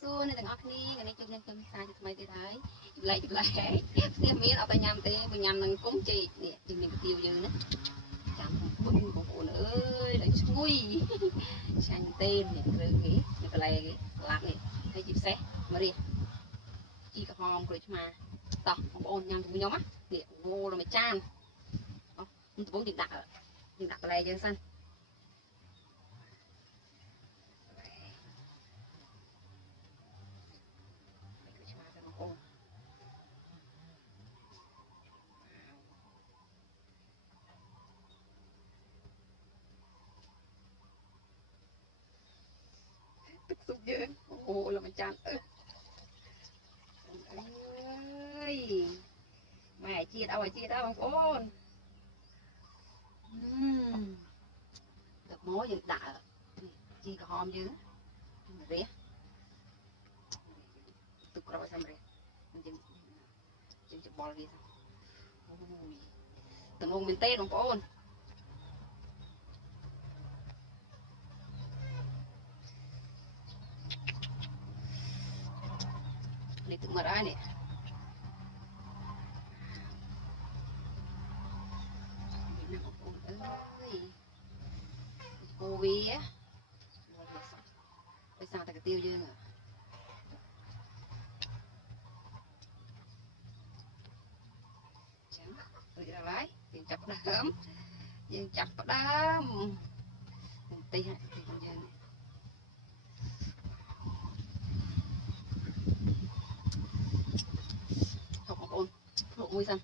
xua nên từng cái này chụp nên chụp sai thì mày thì thấy chụp lại cái miếng ở tay nhầm thế mình nhầm đừng cúng chị nè thì mình tiêu dư nữa chẳng bụng của phụ nữ đánh xui sang tên nè rồi cái này lạc này thấy chụp xe mà đi chỉ có hòm rồi mà tao không ôn nhầm tụi nhóm á nè vô rồi mày chan tụi bốn chụp đặt lại cho xanh sụp dữ ô là mày chán ơi mày chia đâu ôn tập mối dựng đã chi có hòm dữ rẻ tụi coi xem rẻ chừng bò gì từng ông mình tê không có ôn này tự mở ra này cô vi á bây sao ta cái tiêu dương à chẳng tôi ra lái tiền chập đám tiền chập đám tí hả thì con dương học một ôn lộ mũi xanh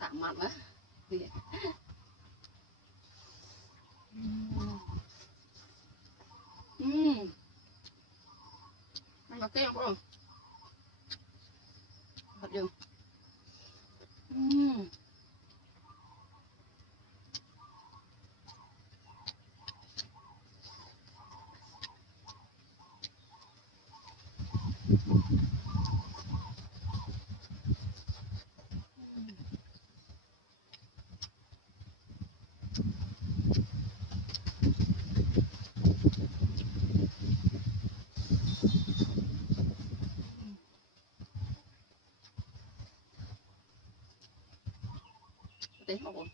sạm mặt nữa ăn có kem không thật đường tính không ổn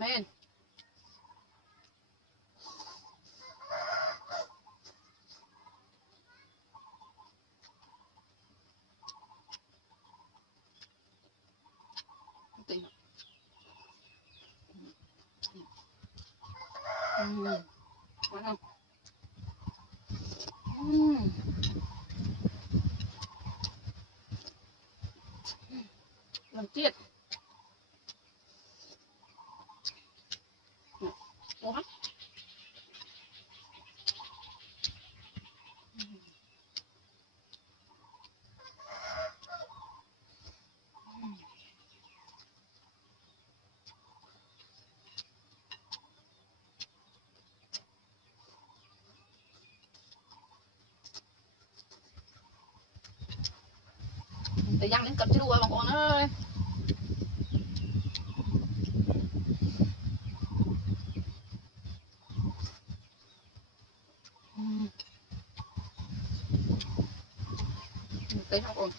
Amen. Tính. Ngon không? Làm tiết. Quá. Thời gian đến cận chứ đùa mà con ơi. Tới không con.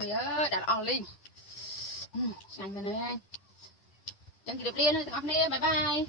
bây giờ đặt on lên xanh bên đây chẳng chỉ được liên thôi thằng nè bye bye